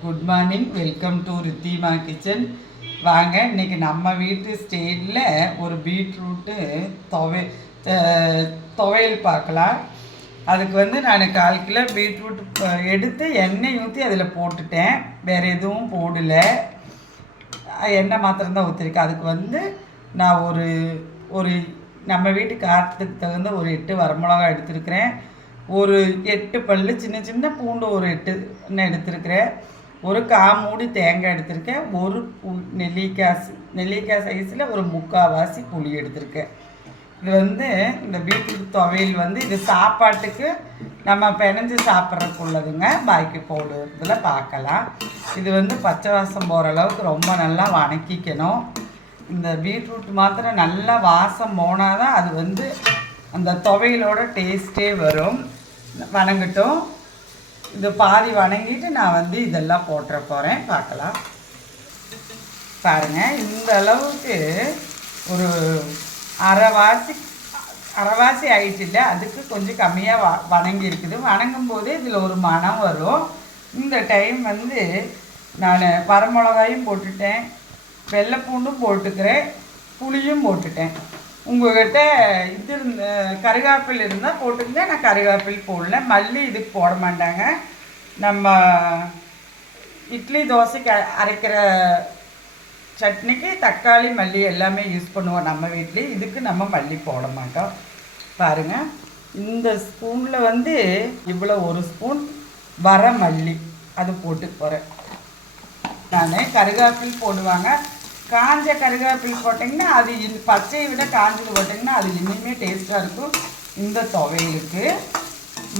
Good morning, welcome to Ridhima kitchen. வாங்க, இன்றைக்கி நம்ம வீட்டு ஸ்டைலில் ஒரு பீட்ரூட்டு துவை துவையல் பார்க்கலாம். அதுக்கு வந்து நான் 1/4 கிலோ பீட்ரூட் எடுத்து எண்ணெய் ஊற்றி அதில் போட்டுட்டேன். வேறு எதுவும் போடலை, எண்ணெய் மாத்திரம்தான் ஊற்றிருக்கேன். அதுக்கு வந்து நான் ஒரு ஒரு நம்ம வீட்டு காரத்துக்கு தகுந்த ஒரு 8 வரமிளகா எடுத்துருக்கிறேன். ஒரு 8 பல் சின்ன சின்ன பூண்டு ஒரு 8 எடுத்துருக்கிறேன். ஒரு மூடி தேங்காய் எடுத்திருக்கேன். ஒரு நெல்லிக்காய் சைஸில் ஒரு 3/4 புளி எடுத்திருக்கேன். இது வந்து இந்த பீட்ரூட் துவையல் வந்து இது சாப்பாட்டுக்கு நம்ம பிணைஞ்சு சாப்பிட்றதுக்கு உள்ளதுங்க. பாக்கி போடுறதுல பார்க்கலாம். இது வந்து பச்சை வாசம் போகிற அளவுக்கு ரொம்ப நல்லா வணக்கிக்கணும். இந்த பீட்ரூட் மாத்திரம் நல்லா வாசம் போனால் தான் அது வந்து அந்த துவையலோட டேஸ்ட்டே வரும். வணங்கட்டும். இது பாதி வணங்கிட்டு நான் வந்து இதெல்லாம் போட்டுற போகிறேன். பார்க்கலாம். பாருங்கள், இந்த அளவுக்கு ஒரு அரைவாசி ஆயிடுச்சு இல்லை, அதுக்கு கொஞ்சம் கம்மியாக வணங்கி இருக்குது. வணங்கும் போது இதில் ஒரு மணம் வரும். இந்த டைம் வந்து நான் வரமிளகாயும் போட்டுட்டேன், வெள்ளைப்பூண்டும் போட்டுக்கிறேன், புளியும் போட்டுட்டேன். உங்கள்கிட்ட இது கருவேப்பில் இருந்தால் போட்டுங்க. நான் கருவேப்பில் போடல. மல்லி இதுக்கு போட மாட்டாங்க. நம்ம இட்லி தோசைக்கு அரைக்கிற சட்னிக்கு தக்காளி மல்லி எல்லாமே யூஸ் பண்ணுவோம் நம்ம வீட்லேயே. இதுக்கு நம்ம மல்லி போட மாட்டோம். பாருங்கள், இந்த ஸ்பூனில் வந்து இவ்வளோ ஒரு ஸ்பூன் வர மல்லி அது போட்டு போகிறேன். நான் கருவேப்பில் போடுவாங்க. காஞ்ச கருவேப்பில் போட்டிங்கன்னா அது பச்சையை விட காஞ்சது போட்டிங்கன்னா அது இன்னுமே டேஸ்ட்டாக இருக்கும். இந்த துவையலுக்கு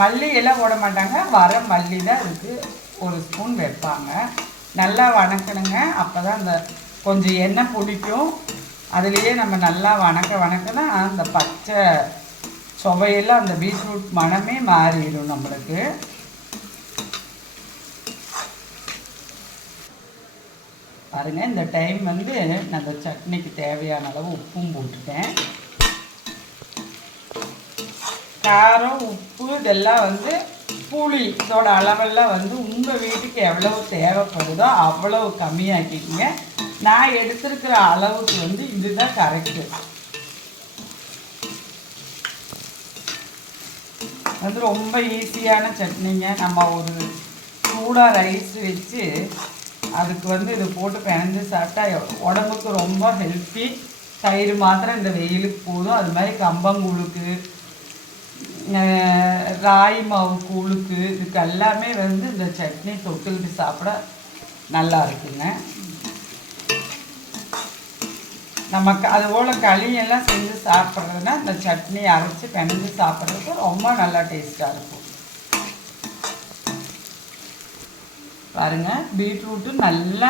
மல்லி எல்லாம் போட மாட்டாங்க, வர மல்லி தான் இதுக்கு ஒரு ஸ்பூன் வைப்பாங்க. நல்லா வணக்கணுங்க. அப்போ தான் அந்த கொஞ்சம் எண்ணெய் பிடிக்கும். அதுலேயே நம்ம நல்லா வணக்கினா அந்த பச்சை துவையெல்லாம் அந்த பீட்ரூட் மணமே மாறிடும் நம்மளுக்கு. பாருங்கள், இந்த டைம் வந்து நான் அந்த சட்னிக்கு தேவையான அளவு உப்பும் போட்டுட்டேன். காரம், உப்பு இதெல்லாம் வந்து புளி இதோட அளவெல்லாம் வந்து உங்கள் வீட்டுக்கு எவ்வளவு தேவைப்படுதோ அவ்வளவு கம்மியாக்கிக்கிங்க. நான் எடுத்துருக்கிற அளவுக்கு வந்து இதுதான் கரெக்டு. வந்து ரொம்ப ஈஸியான சட்னிங்க. நம்ம ஒரு சூடாக ரைஸ் வச்சு அதுக்கு வந்து இது போட்டு பிணைஞ்சு சாப்பிட்டா உடம்புக்கு ரொம்ப ஹெல்த்தி. தயிர் மாத்திரம் இந்த வெயிலுக்கு போதும். அது மாதிரி கம்பங்கூழுக்கு, ராகி மாவு கூழுக்கு, இதுக்கு எல்லாமே வந்து இந்த சட்னி தொட்டுக்கிட்டு சாப்பிட நல்லா இருக்குங்க. நமக்கு அதுபோல் களியெல்லாம் செஞ்சு சாப்பிட்றதுன்னா இந்த சட்னி அரைச்சி பிணைஞ்சு சாப்பிட்றதுக்கு ரொம்ப நல்லா டேஸ்ட்டாக இருக்கும். பாருங்கள், பீட்ரூட்டு நல்லா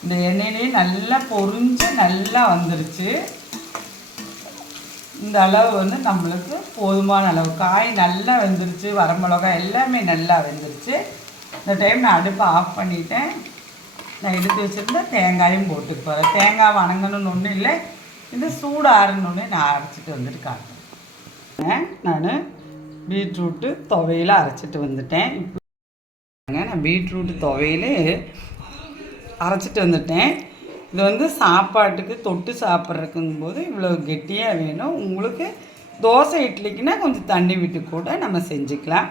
இந்த எண்ணெயிலேயே நல்லா பொரிஞ்சு நல்லா வந்துருச்சு. இந்த அளவு வந்து நம்மளுக்கு போதுமான அளவு. காய் நல்லா வெந்துருச்சு, வரமிளகாய் எல்லாமே நல்லா வெந்துருச்சு. இந்த டைம் நான் அடுப்பை ஆஃப் பண்ணிட்டேன். நான் எடுத்து வச்சுருந்தா தேங்காயும் போட்டுக்கு போகிறேன். தேங்காய் வணங்கணும்னு ஒன்றும் இல்லை, இது சூடு ஆறணுன்னு நான் அரைச்சிட்டு வந்துட்டு காட்டுறேன். நான் பீட்ரூட்டு துவையில் அரைச்சிட்டு வந்துட்டேன். நான் பீட்ரூட் துவையில் அரைச்சிட்டு வந்துட்டேன். இது வந்து சாப்பாட்டுக்கு தொட்டு சாப்பிட்றதுக்குங்கும் போது இவ்வளோ கெட்டியாக வேணும். உங்களுக்கு தோசை இட்லிக்குன்னா கொஞ்சம் தண்ணி விட்டு கூட நம்ம செஞ்சுக்கலாம்.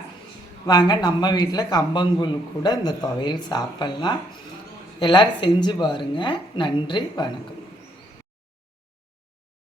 வாங்க, நம்ம வீட்டில் கம்பங்கூழ் கூட இந்த துவையல் சாப்பிட்லாம். எல்லோரும் செஞ்சு பாருங்கள். நன்றி, வணக்கம்.